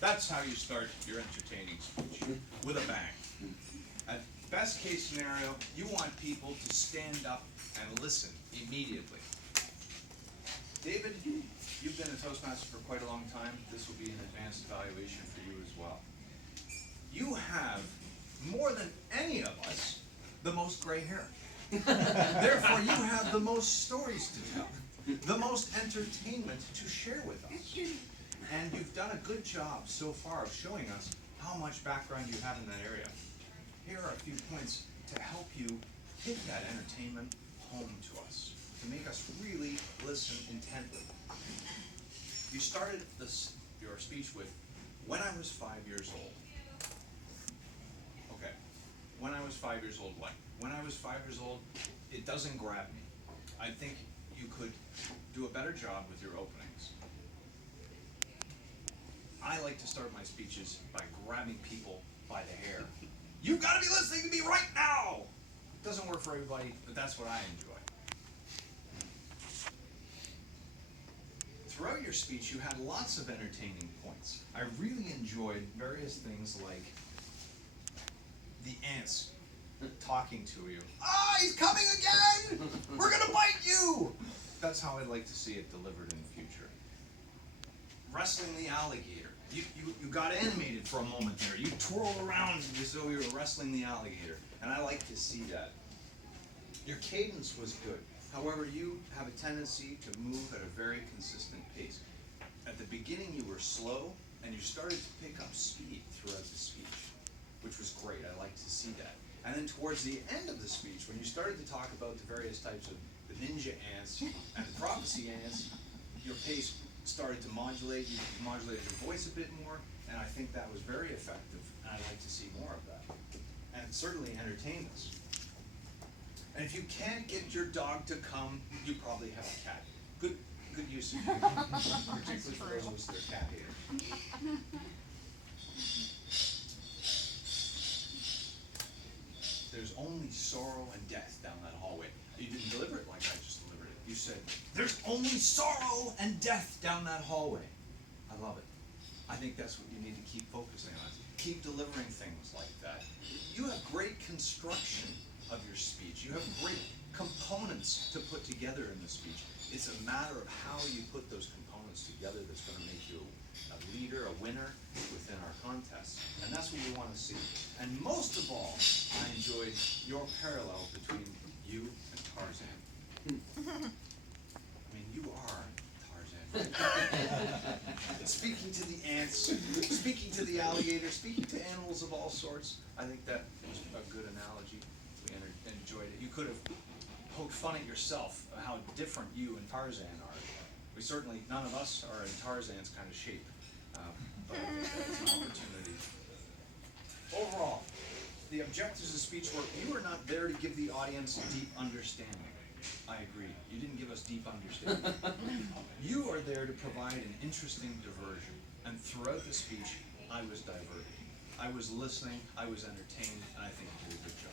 That's how you start your entertaining speech, with a bang. At best case scenario, you want people to stand up and listen immediately. David, you've been a Toastmaster for quite a long time. This will be an advanced evaluation for you as well. You have, more than any of us, the most gray hair. Therefore, you have the most stories to tell, the most entertainment to share with us. And you've done a good job so far of showing us how much background you have in that area. Here are a few points to help you take that entertainment home to us, to make us really listen intently. You started your speech with, when I was 5 years old. Okay, when I was 5 years old, what? When I was 5 years old, it doesn't grab me. I think you could do a better job with your openings. I like to start my speeches by grabbing people by the hair. You've got to be listening to me right now! It doesn't work for everybody, but that's what I enjoy. Throughout your speech, you had lots of entertaining points. I really enjoyed various things like the ants talking to you. Ah, he's coming again! We're gonna bite you! That's how I'd like to see it delivered in the future. Wrestling the alligator. You got animated for a moment there. You twirled around as though you were wrestling the alligator. And I like to see that. Your cadence was good. However, you have a tendency to move at a very consistent pace. At the beginning, you were slow, and you started to pick up speed throughout the speech, which was great. I like to see that. And then towards the end of the speech, when you started to talk about the various types of the ninja ants and the prophecy ants, your pace started to modulate. You modulated your voice a bit more, and I think that was very effective, and I'd like to see more of that. And it certainly entertained us. And if you can't get your dog to come, you probably have a cat. Good use of humor, particularly for those of us that are cat haters. There's only sorrow and death down that hallway. You didn't deliver it like I just delivered it. You said, there's only sorrow and death down that hallway. I love it. I think that's what you need to keep focusing on. Keep delivering things like that. You have great construction of your speech. You have great components to put together in the speech. It's a matter of how you put those components together that's going to make you a leader, a winner within our contest. And that's what we want to see. And most of all, I enjoyed your parallel between you and Tarzan. I mean, you are Tarzan. Speaking to the ants, speaking to the alligator, speaking to animals of all sorts, I think that was a good analogy. We enjoyed it. You could have poked fun at yourself how different you and Tarzan are. We certainly, none of us are in Tarzan's kind of shape, but I think that was an opportunity. Overall, the objectives of speech were, you were not there to give the audience deep understanding. I agree. You didn't give us deep understanding. You are there to provide an interesting diversion. And throughout the speech, I was diverted. I was listening, I was entertained, and I think you did a good job.